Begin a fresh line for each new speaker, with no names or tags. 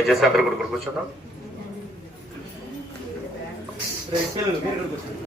దయచేసి అందరూ కూడా కూర్చున్నాం